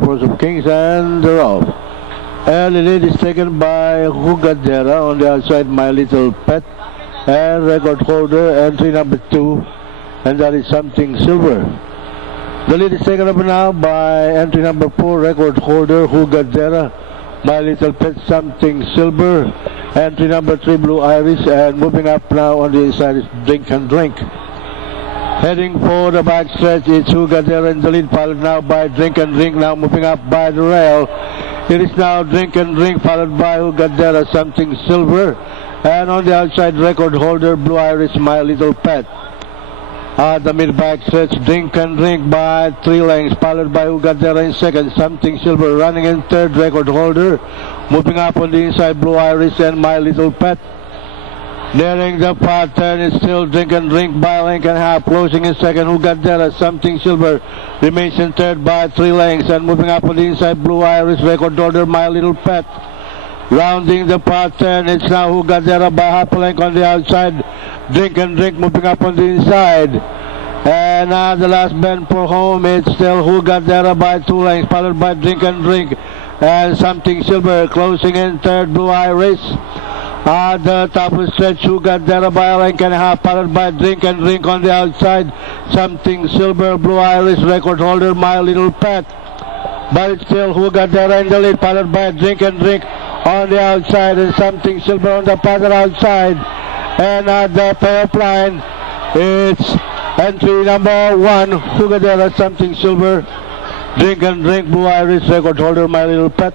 Force of Kings, and they're off. And the lead is taken by Hugadera on the outside, My Little Pet, and record holder, entry number 2, and that is Something Silver. The lead is taken up now by entry number 4, record holder, Hugadera, My Little Pet, Something Silver, entry number 3, Blue Iris, and moving up now on the inside is Drink and Drink. Heading for the backstretch, it's Hugadera in the lead, followed now by Drink and Drink, now moving up by the rail. It is now Drink and Drink, followed by Hugadera, Something Silver, and on the outside, record holder, Blue Iris, My Little Pet. At the mid-backstretch, Drink and Drink by 3 lengths, followed by Hugadera in second, Something Silver running in third, record holder. Moving up on the inside, Blue Iris and My Little Pet. Nearing the far turn, it's still Drink and Drink by a length and a half. Closing in second, Hugadera, Something Silver remains in third by 3 lengths. And moving up on the inside, Blue Iris, record holder, My Little Pet. Rounding the far turn, it's now Hugadera by half a length on the outside. Drink and Drink moving up on the inside. And now the last bend for home, it's still Hugadera by 2 lengths, followed by Drink and Drink. And Something Silver closing in third, Blue Iris. At the top of the stretch, Hugadera by a length and a half, followed by Drink and Drink on the outside. Something Silver, Blue Iris, record holder, My Little Pet. But it's still Hugadera in the lead, followed by Drink and Drink on the outside, and Something Silver on the further outside. And at the payoff line, it's entry number 1, Hugadera, Something Silver, Drink and Drink, Blue Iris, record holder, My Little Pet.